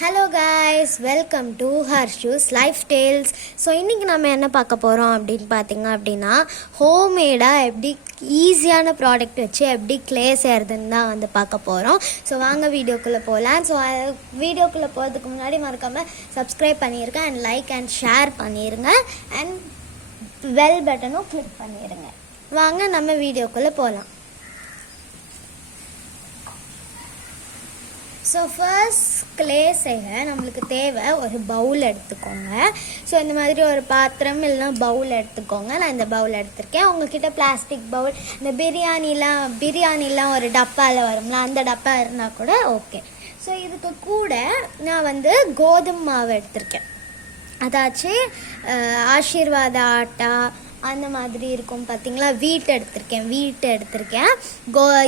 Hello guys, welcome to Harshu's life styles. So இன்றைக்கி நம்ம என்ன பார்க்க போகிறோம் அப்படின்னு பார்த்தீங்க அப்படின்னா, ஹோம்மேடாக எப்படி ஈஸியான ப்ராடக்ட் வச்சு எப்படி க்ளே செய்கிறதுன்னு தான் வந்து பார்க்க போகிறோம். ஸோ வாங்க வீடியோக்குள்ளே போகலாம். ஸோ வீடியோக்குள்ளே போகிறதுக்கு முன்னாடி மறக்காமல் சப்ஸ்கிரைப் பண்ணியிருக்கேன் அண்ட் லைக் அண்ட் ஷேர் பண்ணிடுங்க அண்ட் பெல் பட்டனும் கிளிக் பண்ணிடுங்க. வாங்க நம்ம வீடியோக்குள்ளே போகலாம். ஸோ ஃபர்ஸ்ட் க்ளே செய்ய நம்மளுக்கு தேவை ஒரு பவுல் எடுத்துக்கோங்க. ஸோ இந்த மாதிரி ஒரு பாத்திரம் இல்லைனா பவுல் எடுத்துக்கோங்க. நான் இந்த பவுல் எடுத்திருக்கேன். உங்ககிட்ட பிளாஸ்டிக் பவுல், இந்த பிரியாணிலாம் ஒரு டப்பாவில் வரும்ல, அந்த டப்பா இருந்தால் கூட ஓகே. ஸோ இதுக்கு கூட நான் வந்து கோதுமை மாவு எடுத்திருக்கேன். அதாச்சும் ஆசீர்வாத ஆட்டா அந்த மாதிரி இருக்கும் பார்த்தீங்களா. வீட்டு எடுத்திருக்கேன்.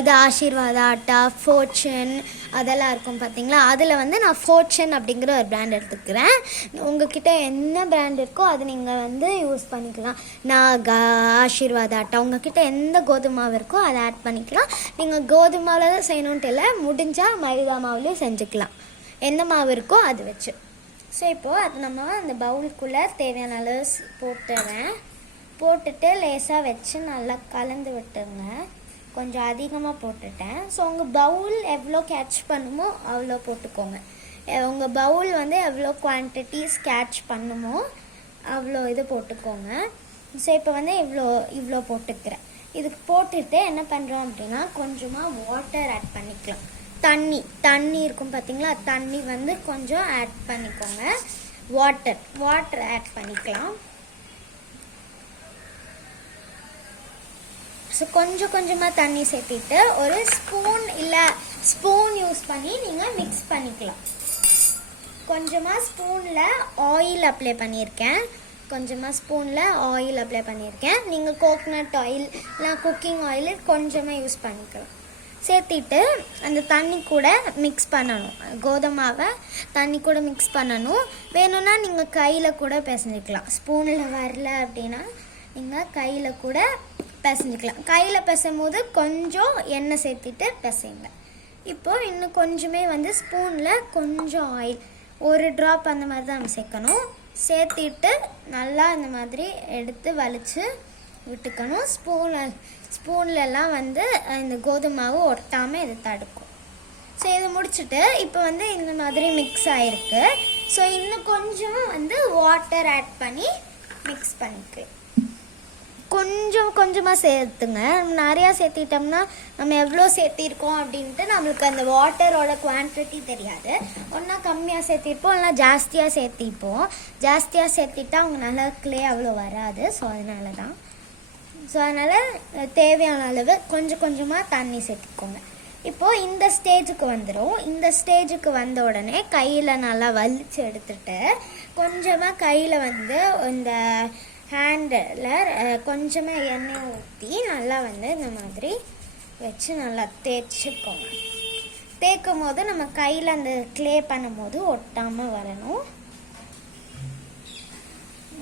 இது ஆசீர்வாத ஆட்டா, ஃபோர்ச்சன் அதெல்லாம் இருக்கும் பார்த்தீங்களா. அதில் வந்து நான் ஃபோர்ச்சன் அப்படிங்கிற ஒரு பிராண்ட் எடுத்துக்கிறேன். உங்ககிட்ட என்ன பிராண்ட் இருக்கோ அது நீங்கள் வந்து யூஸ் பண்ணிக்கலாம். நான் ஆசீர்வாத ஆட்டா, உங்ககிட்ட எந்த கோதுமை மாவு இருக்கோ அதை ஆட் பண்ணிக்கலாம். நீங்கள் கோதுமை மாவில் தான் செய்யணுன்ட்டு இல்லை, முடிஞ்சால் மைதா மாவுலேயும் செஞ்சுக்கலாம். எந்த மாவு இருக்கோ அது வச்சு. ஸோ இப்போது அது நம்ம அந்த பவுலுக்குள்ளே தேவையான அளவு போட்டுட்டு லேசாக வச்சு நல்லா கலந்து விட்டுருங்க. கொஞ்சம் அதிகமாக போட்டுட்டேன். ஸோ உங்கள் பவுல் எவ்வளோ கேட்ச் பண்ணுமோ அவ்வளோ போட்டுக்கோங்க. உங்கள் பவுல் வந்து எவ்வளோ குவான்டிட்டிஸ் கேட்ச் பண்ணுமோ அவ்வளோ இது போட்டுக்கோங்க. ஸோ இப்போ வந்து இவ்வளோ போட்டுக்கிறேன். இதுக்கு போட்டுட்டு என்ன பண்ணுறோம் அப்படின்னா, கொஞ்சமாக வாட்டர் ஆட் பண்ணிக்கலாம். தண்ணி இருக்கும் பார்த்தீங்களா, தண்ணி வந்து கொஞ்சம் ஆட் பண்ணிக்கோங்க. வாட்டர் ஆட் பண்ணிக்கலாம். ஸோ கொஞ்சமாக தண்ணி சேர்த்திட்டு ஒரு ஸ்பூன் யூஸ் பண்ணி நீங்கள் மிக்ஸ் பண்ணிக்கலாம். கொஞ்சமாக ஸ்பூனில் ஆயில் அப்ளை பண்ணியிருக்கேன். நீங்கள் கோகனட் ஆயில் இல்லை குக்கிங் ஆயில் கொஞ்சமாக யூஸ் பண்ணிக்கலாம். சேர்த்திட்டு அந்த தண்ணி கூட மிக்ஸ் பண்ணணும். கோதுமாவை தண்ணி கூட மிக்ஸ் பண்ணணும். வேணும்னா நீங்கள் கையில் கூட பிசைஞ்சிக்கலாம். ஸ்பூனில் வரல அப்படின்னா நீங்கள் கையில் கூட பிசைஞ்சிக்கலாம். கையில் பிசையும் போது கொஞ்சம் எண்ணெய் சேர்த்திட்டு பிசைங்க. இப்போது இன்னும் கொஞ்சமே வந்து ஸ்பூனில் கொஞ்சம் ஆயில், ஒரு ட்ராப் அந்த மாதிரி தான் சேர்க்கணும். சேர்த்திட்டு நல்லா இந்த மாதிரி எடுத்து வலித்து விட்டுக்கணும். ஸ்பூன்லலாம் வந்து இந்த கோதுமாவு ஒட்டாமல் இது தடுக்கும். ஸோ இதை முடிச்சுட்டு இப்போ வந்து இந்த மாதிரி மிக்ஸ் ஆகிருக்கு. ஸோ இன்னும் கொஞ்சம் வந்து வாட்டர் ஆட் பண்ணி மிக்ஸ் பண்ணிக்கலாம். கொஞ்சமாக சேர்த்துங்க. நிறையா சேர்த்திட்டோம்னா நம்ம எவ்வளோ சேர்த்திருக்கோம் அப்படின்ட்டு நம்மளுக்கு அந்த வாட்டரோட குவான்டிட்டி தெரியாது. ஒன்றா கம்மியாக சேர்த்திருப்போம், இல்லைனா ஜாஸ்தியாக சேர்த்திட்டா அவங்க நல்லா க்ளே அவ்வளோ வராது. ஸோ அதனால் தேவையான அளவு கொஞ்சமாக தண்ணி சேர்த்துக்கோங்க. இப்போது இந்த ஸ்டேஜுக்கு வந்துடும். இந்த ஸ்டேஜுக்கு வந்த உடனே கையில் நல்லா வலிச்சு எடுத்துட்டு கொஞ்சமாக கையில் வந்து இந்த ஹேண்டில் கொஞ்சமாக எண்ணெய் ஊற்றி நல்லா வந்து இந்த மாதிரி வச்சு நல்லா தேய்ச்சிக்கோங்க. தேய்க்கும் போது நம்ம கையில் அந்த க்ளே பண்ணும்போது ஒட்டாமல் வரணும்.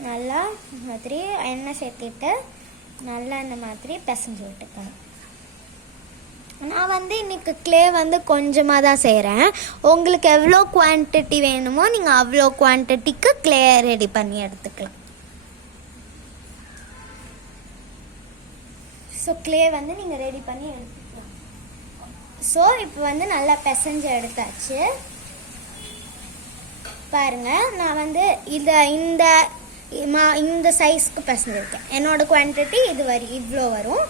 நல்லா இந்த மாதிரி எண்ணெய் சேர்த்திட்டு நல்லா இந்த மாதிரி பிசைஞ்சு விட்டுக்கணும். நான் வந்து இன்றைக்கி க்ளே வந்து கொஞ்சமாக தான் செய்கிறேன். உங்களுக்கு எவ்வளோ குவான்டிட்டி வேணுமோ நீங்கள் அவ்வளோ குவான்டிட்டிக்கு க்ளே ரெடி பண்ணி எடுத்துக்கலாம். ஸோ க்ளே வந்து நீங்கள் ரெடி பண்ணி எடுத்துக்கலாம். ஸோ இப்போ வந்து நல்லா பிசைஞ்சு எடுத்தாச்சு. பாருங்கள், நான் வந்து இந்த சைஸ்க்கு பிசைஞ்சிருக்கேன். என்னோடய குவான்டிட்டி இவ்வளோ வரும்.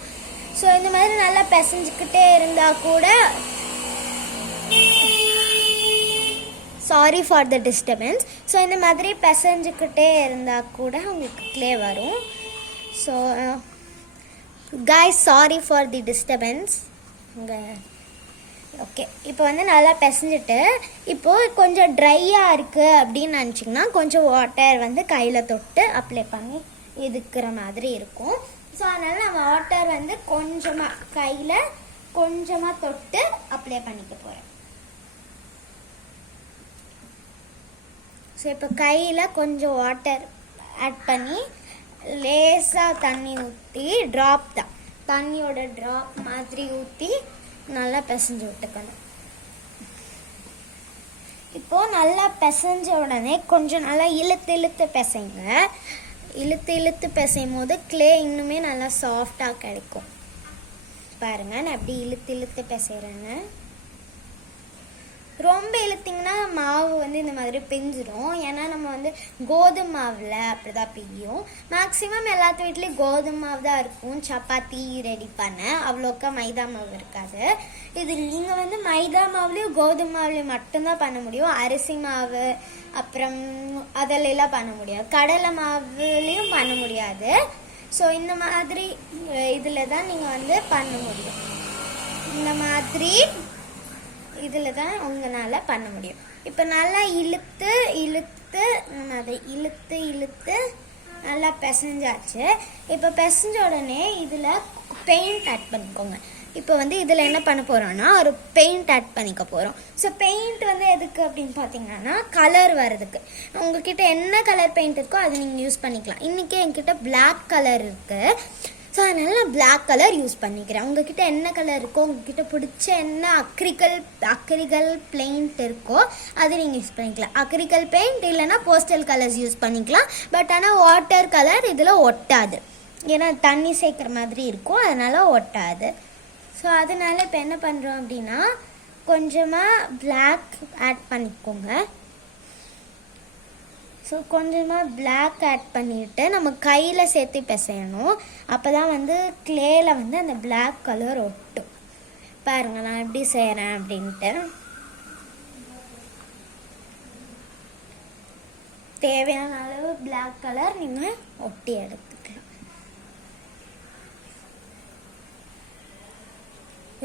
ஸோ இந்த மாதிரி நல்லா பிசைஞ்சிக்கிட்டே இருந்தால் கூட, sorry for the disturbance. So இந்த மாதிரி பிசைஞ்சிக்கிட்டே இருந்தால் கூட உங்களுக்கு க்ளே வரும். So guys, sorry for the disturbance. Okay, இப்போ வந்து நல்லா பிசைஞ்சிட்டு இப்போது கொஞ்சம் ட்ரையாக இருக்குது அப்படின்னு நினச்சிங்கன்னா கொஞ்சம் வாட்டர் வந்து கையில் தொட்டு அப்ளை பண்ணி இருக்கிற மாதிரி இருக்கும். ஸோ அதனால் நான் வாட்டர் வந்து கையில் கொஞ்சமாக தொட்டு அப்ளை பண்ணிக்க போகிறேன். ஸோ இப்போ கையில் கொஞ்சம் வாட்டர் ஆட் பண்ணி லேசாக தண்ணி ஊற்றி தண்ணியோட ட்ராப் மாதிரி ஊற்றி நல்லா பிசைஞ்சு விட்டுக்கணும். இப்போது நல்லா பிசைஞ்ச உடனே கொஞ்சம் நல்லா இழுத்து இழுத்து பிசைங்க. இழுத்து இழுத்து பிசையும் போது க்ளே இன்னுமே நல்லா சாஃப்டாக கிடைக்கும். பாருங்கள், நான் எப்படி இழுத்து இழுத்து பிசைகிறேன்னு. ரொம்ப இழுத்திங்கன்னா மாவு வந்து இந்த மாதிரி பிஞ்சிடும். ஏன்னா நம்ம வந்து கோதுமை மாவில் அப்படி தான் பிய்யும். மேக்ஸிமம் எல்லாத்து வீட்லேயும் கோதுமை மாவு தான் இருக்கும் சப்பாத்தி ரெடி பண்ண. அவ்வளோக்கா மைதா மாவு இருக்காது. இது நீங்கள் வந்து மைதா மாவுலேயும் கோதுமை மாவுலேயும் மட்டும்தான் பண்ண முடியும். அரிசி மாவு அப்புறம் அதிலெல்லாம் பண்ண முடியாது. கடலை மாவுலேயும் பண்ண முடியாது. ஸோ இந்த மாதிரி இதில் தான் நீங்கள் வந்து பண்ண முடியும். இந்த மாதிரி இதில் தான் உங்களால் பண்ண முடியும். இப்போ நல்லா இழுத்து இழுத்து அதை இழுத்து இழுத்து நல்லா பிசைஞ்சாச்சு. இப்போ பிசைஞ்ச உடனே இதில் பெயிண்ட் ஆட் பண்ணிக்கோங்க. இப்போ வந்து இதில் என்ன பண்ண போகிறோன்னா ஒரு பெயிண்ட் ஆட் பண்ணிக்க போகிறோம். ஸோ பெயிண்ட் வந்து எதுக்கு அப்படின்னு பார்த்தீங்கன்னா கலர் வர்றதுக்கு. உங்ககிட்ட என்ன கலர் பெயிண்ட் இருக்கோ அதை நீங்கள் யூஸ் பண்ணிக்கலாம். இன்றைக்கி என்கிட்ட பிளாக் கலர் இருக்குது. ஸோ அதனால் நான் பிளாக் கலர் யூஸ் பண்ணிக்கிறேன். உங்ககிட்ட என்ன கலர் இருக்கோ, உங்ககிட்ட பிடிச்ச என்ன அக்ரிகல் பெயிண்ட் இருக்கோ அது நீங்கள் யூஸ் பண்ணிக்கலாம். அக்ரிகல் பெயிண்ட் இல்லைனா போஸ்டல் கலர்ஸ் யூஸ் பண்ணிக்கலாம். பட் ஆனால் வாட்டர் கலர் இதில் ஒட்டாது. ஏன்னா தண்ணி சேர்க்குற மாதிரி இருக்கும், அதனால் ஒட்டாது. ஸோ அதனால் இப்போ என்ன பண்ணுறோம் அப்படின்னா கொஞ்சமாக பிளாக் ஆட் பண்ணிக்கோங்க. ஸோ கொஞ்சமாக பிளாக் ஆட் பண்ணிவிட்டு நம்ம கையில் சேர்த்து பிசையணும். அப்போ தான் வந்து க்ளேயில் வந்து அந்த பிளாக் கலர் ஒட்டும். பாருங்கள் நான் எப்படி செய்கிறேன் அப்படின்ட்டு. தேவையான அளவு பிளாக் கலர் நீங்கள் ஒட்டி எடுத்துக்கலாம்.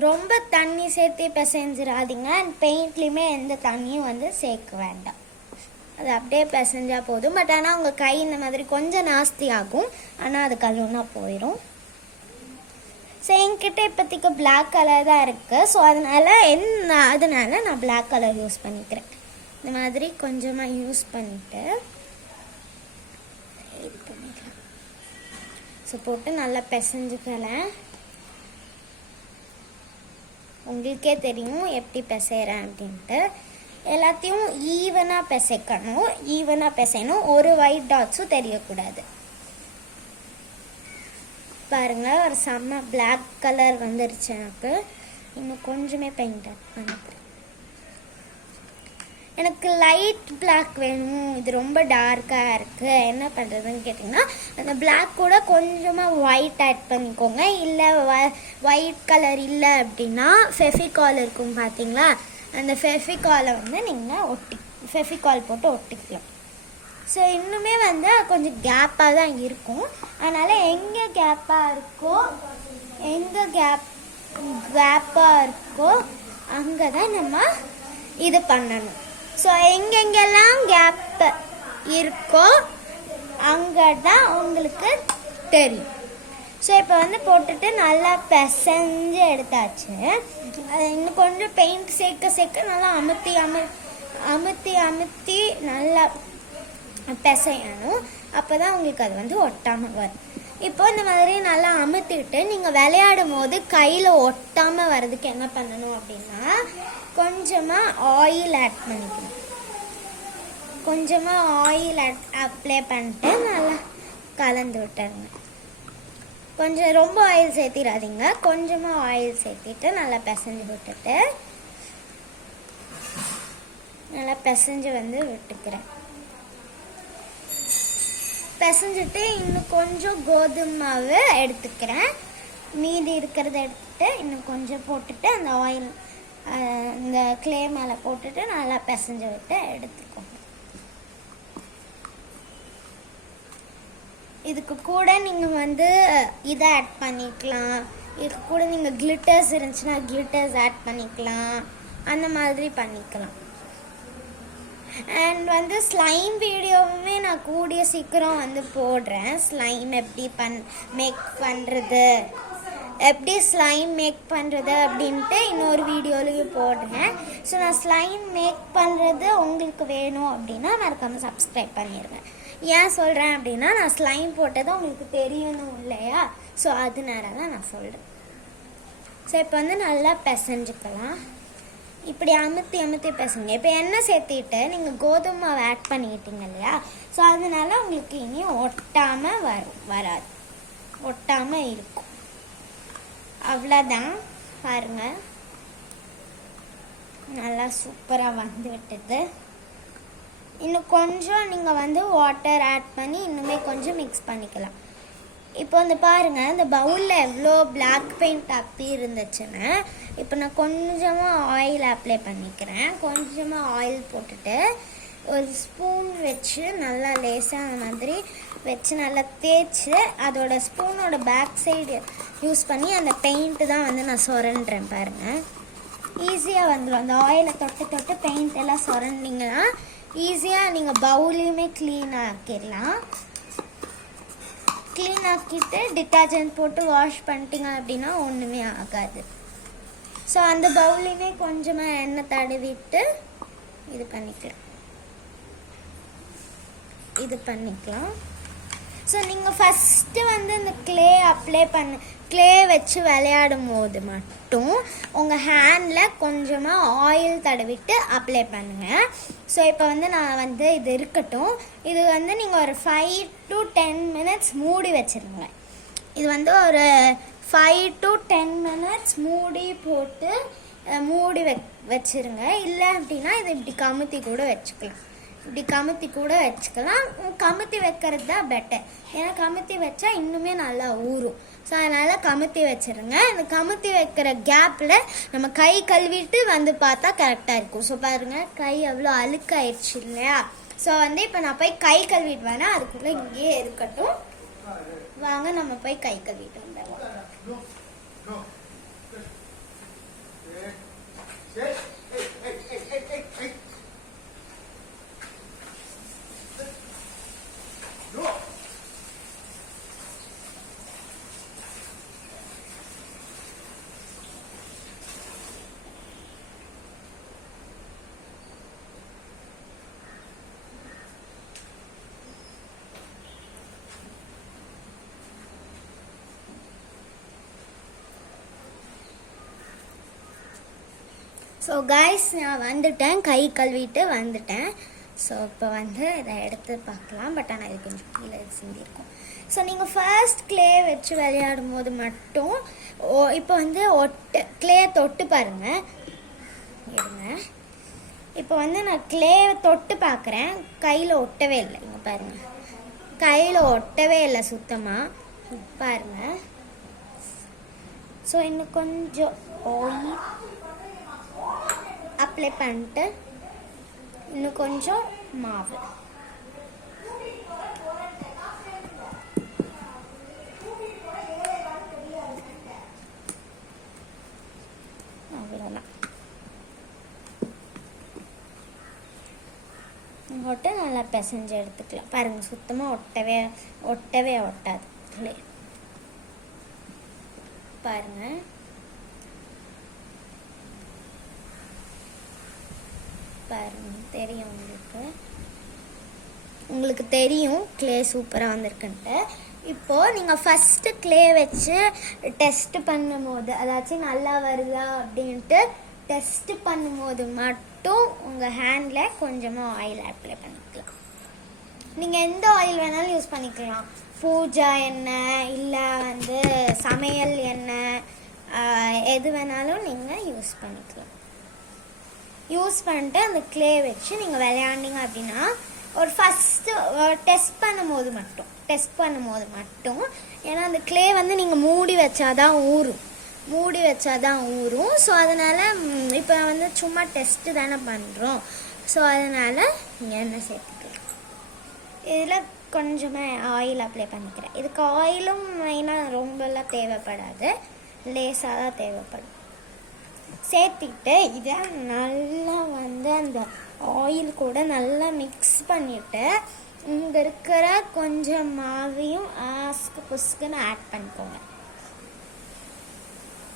ரொம்ப தண்ணி சேர்த்து பிசைஞ்சிடாதீங்க. அண்ட் பெயிண்ட்லேயுமே எந்த தண்ணியும் வந்து சேர்க்க வேண்டாம். அது அப்படியே பிசைஞ்சால் போதும். பட் ஆனால் உங்கள் கை இந்த மாதிரி கொஞ்சம் நாஸ்தி ஆகும். ஆனால் அது கழுவுனா போயிடும். ஸோ என்கிட்ட இப்போதைக்கு பிளாக் கலர் தான் இருக்குது. ஸோ அதனால நான் பிளாக் கலர் யூஸ் பண்ணிக்கிறேன். இந்த மாதிரி கொஞ்சமாக யூஸ் பண்ணிவிட்டு இது பண்ணிக்கலாம். ஸோ போட்டு நல்லா பிசைஞ்சுக்கலாம். உங்களுக்கே தெரியும் எப்படி பிசைகிறேன் அப்படின்ட்டு. எல்லாத்தையும் ஈவனாக பிசையணும். ஒரு ஒயிட் டாட்ஸும் தெரியக்கூடாது. பாருங்கள், ஒரு செம்ம பிளாக் கலர் வந்துருச்சு. எனக்கு இன்னும் கொஞ்சமே பெயிண்ட் ஆட் பண்ணிக்கிறேன். எனக்கு லைட் பிளாக் வேணும், இது ரொம்ப டார்க்காக இருக்குது, என்ன பண்ணுறதுன்னு கேட்டிங்கன்னா அந்த பிளாக் கூட கொஞ்சமாக ஒயிட் ஆட் பண்ணிக்கோங்க. இல்லை ஒயிட் கலர் இல்லை அப்படின்னா ஃபெஃபிகால் இருக்கும் பார்த்தீங்களா, அந்த ஃபெஃபிகாலை வந்து நீங்கள் ஃபெஃபிகால் போட்டு ஒட்டிக்கலாம். ஸோ இன்னுமே வந்து கொஞ்சம் கேப்பாக தான் இருக்கும். அதனால் எங்கே கேப்பாக இருக்கோ அங்கே தான் நம்ம இது பண்ணணும். ஸோ எங்கெங்கெல்லாம் கேப் இருக்கோ அங்கே தான் உங்களுக்கு தெரியும். ஸோ இப்போ வந்து போட்டுட்டு நல்லா பிசைஞ்சு எடுத்தாச்சு. இன்னும் கொஞ்சம் பெயிண்ட் சேர்க்க நல்லா அமுத்தி நல்லா பிசையணும். அப்போ தான் உங்களுக்கு அது வந்து ஒட்டாமல் வரும். இப்போ இந்த மாதிரி நல்லா அமுத்திட்டு நீங்கள் விளையாடும் போது கையில் ஒட்டாமல் வர்றதுக்கு என்ன பண்ணணும் அப்படின்னா கொஞ்சமாக ஆயில் ஆட் பண்ணிக்கணும். கொஞ்சமாக ஆயில் அப்ளை பண்ணிட்டு நல்லா கலந்து விட்டுருங்க. கொஞ்சம் ரொம்ப ஆயில் சேர்த்திடாதீங்க, கொஞ்சமாக ஆயில் சேர்த்திட்டு நல்லா பிசைஞ்சு விட்டுட்டு நல்லா பிசைஞ்சு வந்து விட்டுக்கிறேன். பிசைஞ்சிட்டு இன்னும் கொஞ்சம் கோதுமை மாவு எடுத்துக்கிறேன். மீதி இருக்கிறத எடுத்துகிட்டு இன்னும் கொஞ்சம் போட்டுட்டு அந்த ஆயில் இந்த க்ளே மேலே போட்டுட்டு நல்லா பிசைஞ்சு விட்டு எடுத்துக்கோங்க. இதுக்கு கூட நீங்கள் வந்து இதை ஆட் பண்ணிக்கலாம். இதுக்கு கூட நீங்கள் கிளிட்டர்ஸ் இருந்துச்சுன்னா கிளிட்டர்ஸ் ஆட் பண்ணிக்கலாம். அந்த மாதிரி பண்ணிக்கலாம். அண்ட் வந்து ஸ்லைம் வீடியோவுமே நான் கூடிய சீக்கிரம் வந்து போடுறேன். ஸ்லைம் எப்படி மேக் பண்ணுறது அப்படின்ட்டு இன்னொரு வீடியோலையும் போடுறேன். ஸோ நான் ஸ்லைம் மேக் பண்ணுறது உங்களுக்கு வேணும் அப்படின்னா மறக்காமல் சப்ஸ்கிரைப் பண்ணிடுங்க. ஏன் சொல்கிறேன் அப்படின்னா நான் ஸ்லைம் போட்டதை உங்களுக்கு தெரியணும் இல்லையா, ஸோ அதனால தான் நான் சொல்கிறேன். ஸோ இப்போ வந்து நல்லா பிசைஞ்சுக்கலாம். இப்படி அமுத்தி அமுத்தி பேசுங்க. இப்போ எண்ணெய் சேர்த்திட்டு நீங்கள் கோதுமை மாவு ஆட் பண்ணிக்கிட்டீங்க இல்லையா, ஸோ அதனால உங்களுக்கு இனி ஒட்டாமல் வராது, ஒட்டாமல் இருக்கும். அவ்வளோதான், பாருங்கள் நல்லா சூப்பராக வந்து விட்டுது. இன்னும் கொஞ்சம் நீங்கள் வந்து வாட்டர் ஆட் பண்ணி இன்னுமே கொஞ்சம் மிக்ஸ் பண்ணிக்கலாம். இப்போ வந்து பாருங்கள், இந்த பவுலில் எவ்வளோ பிளாக் பெயிண்ட் அப்படி இருந்துச்சுன்னு இப்போ நான் கொஞ்சமாக ஆயில் அப்ளை பண்ணிக்கிறேன். கொஞ்சமாக ஆயில் போட்டுட்டு ஒரு ஸ்பூன் வச்சு நல்லா லேசாக மாதிரி வச்சு நல்லா தேய்ச்சி அதோட ஸ்பூனோட பேக் சைடு யூஸ் பண்ணி அந்த பெயிண்ட்டு தான் வந்து நான் சொரண்டுறேன். பாருங்கள், ஈஸியாக வந்துடும். அந்த ஆயிலை தொட்டு தொட்டு பெயிண்ட் எல்லாம் சொரண்டிங்கன்னா ஈஸியாக நீங்கள் பவுலையுமே க்ளீன் ஆக்கிடலாம். க்ளீன் ஆக்கிட்டு டிட்டர்ஜென்ட் போட்டு வாஷ் பண்ணிட்டீங்க அப்படின்னா ஒன்றுமே ஆகாது. ஸோ அந்த பவுலையுமே கொஞ்சமாக எண்ணெய் தடவிட்டு இது பண்ணிக்கலாம். ஸோ நீங்கள் ஃபஸ்ட்டு வந்து இந்த க்ளே வச்சு விளையாடும் போது மட்டும் உங்கள் ஹேண்டில் கொஞ்சமாக ஆயில் தடவிட்டு அப்ளை பண்ணுங்கள். ஸோ இப்போ வந்து நான் வந்து இது இருக்கட்டும். இது வந்து நீங்கள் ஒரு 5 to 10 minutes மூடி வச்சுருங்க. இது வந்து ஒரு 5 to 10 minutes மூடி போட்டு வச்சுருங்க. இல்லை அப்படின்னா இதை இப்படி கமுத்தி கூட வச்சுக்கலாம். கமுத்தி வைக்கிறது தான் பெட்டர். ஏன்னா கமுத்தி வச்சா இன்னுமே நல்லா ஊறும். ஸோ அதனால் கமுத்தி வச்சுருங்க. இந்த கமுத்தி வைக்கிற கேப்பில் நம்ம கை கழுவிட்டு வந்து பார்த்தா கரெக்டாக இருக்கும். ஸோ பாருங்கள், கை எவ்வளோ அழுக்காயிடுச்சு இல்லையா. ஸோ வந்து இப்போ நான் போய் கை கழுவிட்டு வேணால் அதுக்குள்ளே இங்கேயே இருக்கட்டும். வாங்க நம்ம போய் கை கழுவிட்டு வந்துடுவோம். ஸோ கைஸ், நான் வந்துட்டேன், கை கழுவிட்டு வந்துட்டேன். ஸோ இப்போ வந்து இதை எடுத்து பார்க்கலாம். பட் ஆனால் இது கொஞ்சம் கீழே சிந்திருக்கும். ஸோ நீங்கள் ஃபர்ஸ்ட் க்ளே வச்சு விளையாடும் போது மட்டும் இப்போ வந்து க்ளே தொட்டு பாருங்கள். இருங்க, இப்போ வந்து நான் க்ளே தொட்டு பார்க்குறேன், கையில் ஒட்டவே இல்லை. இங்கே பாருங்கள், கையில் ஒட்டவே இல்லை சுத்தமாக. பாருங்கள். ஸோ இன்னும் கொஞ்சம் ஆயில் அப்ளை பண்ணிட்டு இன்னும் கொஞ்சம் மாவு. அவ்வளோதான். போட்டு நல்லா பிசைஞ்சு எடுத்துக்கலாம். பாருங்கள், சுத்தமாக ஒட்டவே ஒட்டாது. பாருங்கள், தெரியும் உங்களுக்கு தெரியும் க்ளே சூப்பராக வந்திருக்குன்ட்டு. இப்போது நீங்கள் ஃபஸ்ட்டு க்ளே வச்சு டெஸ்ட் பண்ணும்போது, அதாச்சும் நல்லா வருதா அப்படின்ட்டு டெஸ்ட் பண்ணும்போது மட்டும் உங்கள் ஹேண்டில் கொஞ்சமாக ஆயில் அப்ளை பண்ணிக்கலாம். நீங்கள் எந்த ஆயில் வேணாலும் யூஸ் பண்ணிக்கலாம். பூஜா எண்ணெய் இல்லை வந்து சமையல் எண்ணெய், எது வேணாலும் நீங்கள் யூஸ் பண்ணிக்கலாம். யூஸ் பண்ணிட்டு அந்த க்ளே வச்சு நீங்கள் விளையாண்டிங்க அப்படின்னா ஒரு ஃபஸ்ட்டு டெஸ்ட் பண்ணும்போது மட்டும் ஏன்னா அந்த க்ளே வந்து நீங்கள் மூடி வச்சாதான் ஊறும். ஸோ அதனால் இப்போ வந்து சும்மா டெஸ்ட்டு தானே பண்ணுறோம். ஸோ அதனால் எண்ணெய் சேர்த்துக்கலாம். இதில் கொஞ்சமாக ஆயில் அப்ளை பண்ணிக்கிறேன். இதுக்கு ஆயிலும் மெயினாக ரொம்பலாம் தேவைப்படாது, லேசாக தான் தேவைப்படும். சேர்த்துக்கிட்டு இதை நல்லா வந்து அந்த ஆயில் கூட நல்லா மிக்ஸ் பண்ணிவிட்டு இங்கே இருக்கிற கொஞ்சம் மாவையும் புஸ்குன்னு ஆட் பண்ணிக்கோங்க.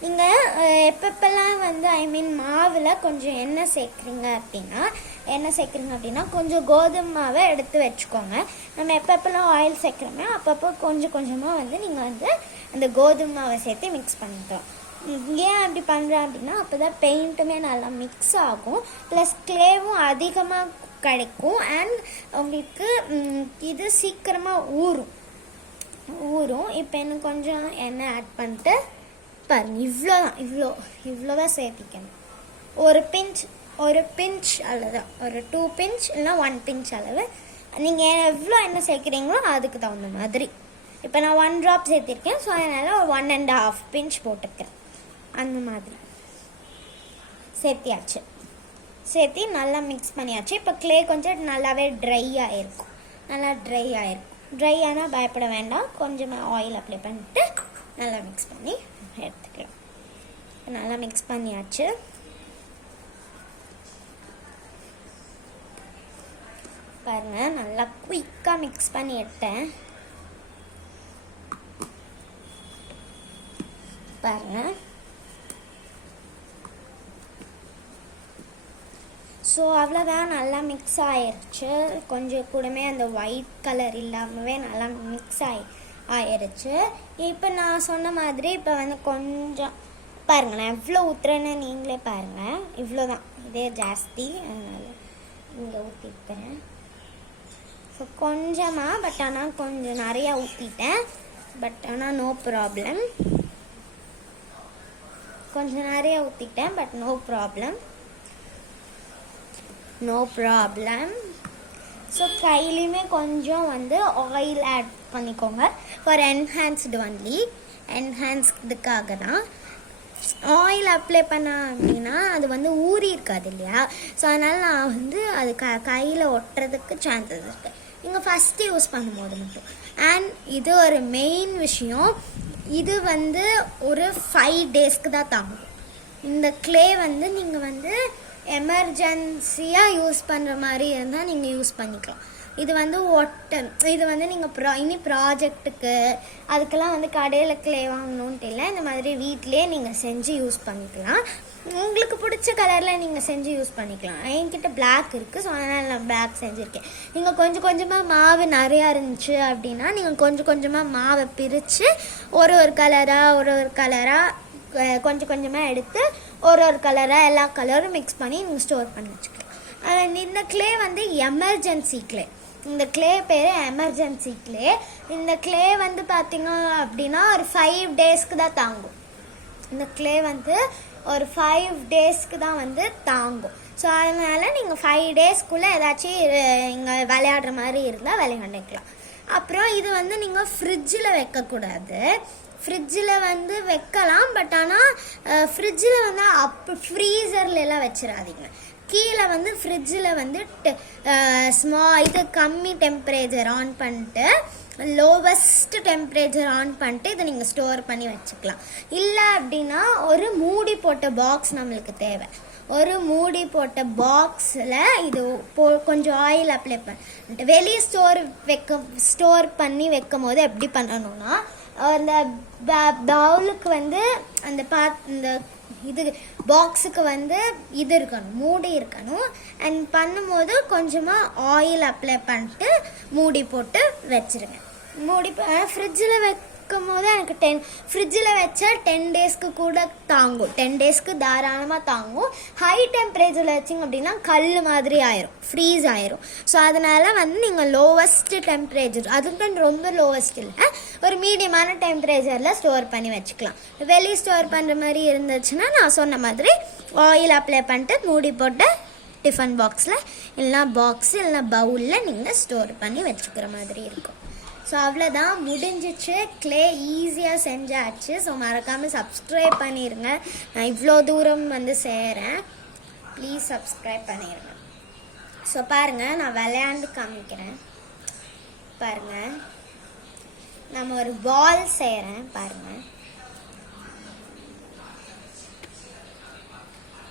நீங்கள் எப்பப்பெல்லாம் வந்து மாவில் கொஞ்சம் எண்ணெய் சேர்க்குறீங்க அப்படின்னா கொஞ்சம் கோதுமை மாவை எடுத்து வச்சுக்கோங்க. நம்ம எப்பப்பெல்லாம் ஆயில் சேர்க்குறோமோ அப்பப்போ கொஞ்சம் கொஞ்சமாக வந்து நீங்கள் வந்து அந்த கோதுமை மாவை சேர்த்து மிக்ஸ் பண்ணிக்கலாம். ஏன் அப்படி பண்ணுறேன் அப்படின்னா அப்போ தான் பெயிண்ட்டுமே நல்லா மிக்ஸ் ஆகும், ப்ளஸ் க்ளேவும் அதிகமாக கிடைக்கும். அண்ட் உங்களுக்கு இது சீக்கிரமாக ஊறும். இப்போ எனக்கு கொஞ்சம் எண்ணெய் ஆட் பண்ணிட்டு பாருங்கள், இவ்வளோதான் சேர்த்திக்கணும். ஒரு பிஞ்ச் அவ்வளோதான், ஒரு 2 பிஞ்ச் இல்லைனா 1 பிஞ்ச் அளவு. நீங்கள் எவ்வளோ எண்ணெய் சேர்க்குறீங்களோ அதுக்கு தகுந்த மாதிரி. இப்போ நான் 1 ட்ராப் சேர்த்திருக்கேன், ஸோ அதனால் ஒரு 1.5 பிஞ்ச் போட்டுக்கிறேன். அந்த மாதிரி சேர்த்தி நல்லா மிக்ஸ் பண்ணியாச்சு. இப்போ க்ளே கொஞ்சம் நல்லாவே ட்ரை ஆகிருக்கும். ட்ரை ஆனால் பயப்பட வேண்டாம், கொஞ்சமாக ஆயில் அப்ளை பண்ணிட்டு நல்லா மிக்ஸ் பண்ணி எடுத்துக்கலாம். நல்லா மிக்ஸ் பண்ணியாச்சு. பாருங்கள், நல்லா குயிக்காக மிக்ஸ் பண்ணி எடுத்தேன். பாருங்கள், ஸோ அவ்வளோதான், நல்லா மிக்ஸ் ஆயிடுச்சு. கொஞ்சம் கூடமே அந்த ஒயிட் கலர் இல்லாமவே நல்லா மிக்ஸ் ஆயிடுச்சு. இப்போ நான் சொன்ன மாதிரி இப்போ வந்து கொஞ்சம் பாருங்கள், நான் எவ்வளோ ஊற்றுறேன்னு நீங்களே பாருங்கள். இவ்வளோதான், இதே ஜாஸ்தி, அதனால் இங்கே ஊற்றிருக்கேன். ஸோ கொஞ்சமாக, பட் ஆனால் கொஞ்சம் நிறையா ஊற்றிட்டேன். பட் ஆனால் நோ ப்ராப்ளம். கொஞ்சம் நிறைய ஊற்றிட்டேன், பட் நோ ப்ராப்ளம். ஸோ கையிலையுமே கொஞ்சம் வந்து ஆயில் ஆட் பண்ணிக்கோங்க. ஃபார் என்ஹான்ஸ்டுக்காக தான் ஆயில் அப்ளை பண்ண அப்படின்னா அது வந்து ஊறி இருக்காது இல்லையா. ஸோ அதனால் நான் வந்து அது கையில் ஒட்டுறதுக்கு சான்சஸ் இருக்குது நீங்கள் ஃபஸ்ட்டு யூஸ் பண்ணும்போது மட்டும். அண்ட் இது ஒரு மெயின் விஷயம், இது வந்து ஒரு 5 டேஸ்க்கு தான் தாங்கும். இந்த க்ளே வந்து நீங்கள் வந்து எமர்ஜென்சியாக யூஸ் பண்ணுற மாதிரி இருந்தால் நீங்கள் யூஸ் பண்ணிக்கலாம். இது வந்து இது வந்து நீங்கள் இனி ப்ராஜெக்ட்டுக்கு அதுக்கெல்லாம் வந்து கடையில் க்ளே வாங்கணுன்ட்டு இல்லை, இந்த மாதிரி வீட்டிலே நீங்கள் செஞ்சு யூஸ் பண்ணிக்கலாம். உங்களுக்கு பிடிச்ச கலரில் நீங்கள் செஞ்சு யூஸ் பண்ணிக்கலாம். என்கிட்ட பிளாக் இருக்குது, ஸோ அதனால் நான் பிளாக் செஞ்சுருக்கேன். நீங்கள் கொஞ்சம் கொஞ்சமாக மாவு நிறையா இருந்துச்சு அப்படின்னா நீங்கள் கொஞ்சம் கொஞ்சமாக மாவை பிரித்து ஒரு கலராக கொஞ்சம் கொஞ்சமாக எடுத்து ஒரு கலராக எல்லா கலரும் மிக்ஸ் பண்ணி நீங்கள் ஸ்டோர் பண்ணி வச்சுக்கலாம். இந்த க்ளே வந்து எமர்ஜென்சி க்ளே. இந்த க்ளே பேர் எமர்ஜென்சி க்ளே. இந்த க்ளே வந்து பார்த்திங்க அப்படின்னா ஒரு 5 டேஸ்க்கு தான் தாங்கும். இந்த க்ளே வந்து ஒரு 5 டேஸ்க்கு தான் வந்து தாங்கும். ஸோ அதனால் நீங்கள் 5 டேஸ்க்குள்ளே ஏதாச்சும் இங்கே விளையாடுற மாதிரி இருந்தால் விளையாண்டுக்கலாம். அப்புறம் இது வந்து நீங்கள் ஃப்ரிட்ஜில் வைக்கக்கூடாது. ஃப்ரிட்ஜில் வந்து வைக்கலாம், பட் ஆனால் ஃப்ரிட்ஜில் வந்து ஃப்ரீசர்லாம் வச்சிடாதீங்க. கீழே வந்து ஃப்ரிட்ஜில் வந்து இது கம்மி டெம்பரேச்சர் ஆன் பண்ணிட்டு லோவஸ்ட் டெம்பரேச்சர் ஆன் பண்ணிட்டு இதை நீங்கள் ஸ்டோர் பண்ணி வச்சுக்கலாம். இல்லை அப்படின்னா ஒரு மூடி போட்ட பாக்ஸ் நம்மளுக்கு தேவை. ஒரு மூடி போட்ட பாக்ஸில் இது கொஞ்சம் ஆயில் அப்ளை பண்ணிட்டு வெளியே ஸ்டோர் பண்ணி வைக்கும் போது எப்படி பண்ணணும்னா, அந்த பவுலுக்கு வந்து இந்த இது பாக்ஸுக்கு வந்து இது இருக்கணும், மூடி இருக்கணும். அண்ட் பண்ணும்போது கொஞ்சமாக ஆயில் அப்ளை பண்ணிட்டு மூடி போட்டு வச்சுருங்க. ஃப்ரிட்ஜில் வைக்கும் போது எனக்கு ஃப்ரிட்ஜில் வச்சா 10 டேஸ்க்கு கூட தாங்கும். 10 டேஸ்க்கு தாராளமாக தாங்கும். ஹை டெம்பரேச்சரில் வச்சிங்க அப்படின்னா கல் மாதிரி ஆயிரும், ஃப்ரீஸ் ஆயிரும். ஸோ அதனால் வந்து நீங்கள் லோவஸ்ட் டெம்பரேச்சர், அதுக்குன்னு ரொம்ப லோவஸ்ட் இல்லை, ஒரு மீடியமான டெம்பரேச்சரில் ஸ்டோர் பண்ணி வச்சுக்கலாம். வெளியே ஸ்டோர் பண்ணுற மாதிரி இருந்துச்சுன்னா நான் சொன்ன மாதிரி ஆயில் அப்ளை பண்ணிட்டு மூடி போட்டு டிஃபன் பாக்ஸில் இல்லைனா பவுலில் நீங்கள் ஸ்டோர் பண்ணி வச்சுக்கிற மாதிரி இருக்கும். ஸோ அவ்வளோதான், முடிஞ்சிச்சு. க்ளே ஈஸியாக செஞ்சாச்சு. ஸோ மறக்காமல் சப்ஸ்கிரைப் பண்ணிடுங்க. நான் இவ்வளோ தூரம் வந்து செய்கிறேன், ப்ளீஸ் சப்ஸ்கிரைப் பண்ணிடுங்க. ஸோ பாருங்கள், நான் விளையாண்டு காமிக்கிறேன். பாருங்கள், நம்ம ஒரு பால் செய்கிறேன். பாருங்கள்,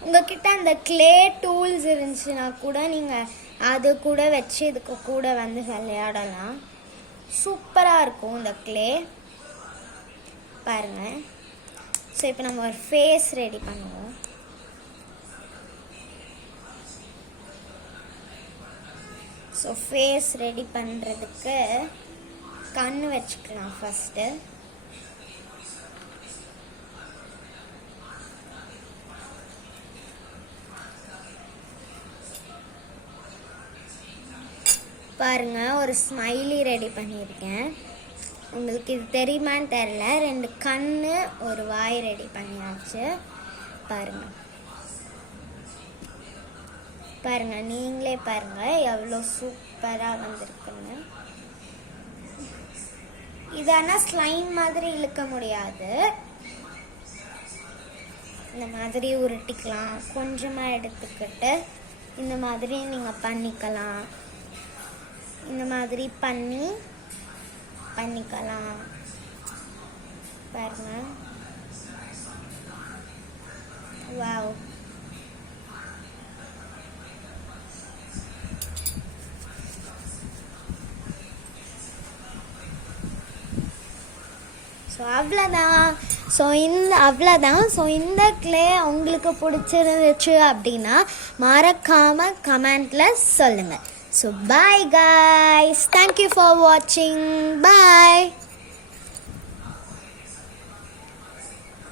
உங்ககிட்ட அந்த க்ளே டூல்ஸ் இருந்துச்சுன்னா கூட நீங்கள் அது கூட வச்சு இதுக்கு கூட வந்து விளையாடலாம். சூப்பராக இருக்கும் இந்த க்ளே. பாருங்கள். ஸோ இப்போ நம்ம ஒரு ஃபேஸ் ரெடி பண்ணுவோம். ஸோ ஃபேஸ் ரெடி பண்ணுறதுக்கு கண் வச்சுக்கலாம் ஃபஸ்ட்டு. பாருங்க, ஒரு ஸ்மைலி ரெடி பண்ணியிருக்கேன். உங்களுக்கு இது தெரியுமான்னு தெரில. 2 கண்ணு ஒரு வாய் ரெடி பண்ணியாச்சு. பாருங்க பாருங்க, நீங்களே பாருங்க எவ்வளோ சூப்பராக வந்திருக்குன்னு. இது ஆனால் ஸ்லைம் மாதிரி இழுக்க முடியாது. இந்த மாதிரி உருட்டிக்கலாம். கொஞ்சமாக எடுத்துக்கிட்டு இந்த மாதிரி நீங்கள் பண்ணிக்கலாம். இந்த மாதிரி பண்ணிக்கலாம். பாருங்க, வாவ். ஸோ இந்த க்ளே உங்களுக்கு பிடிச்சிருந்துச்சு அப்படின்னா மறக்காமல் கமெண்ட்டில் சொல்லுங்கள். So bye guys, thank you for வாட்சிங். பாய்.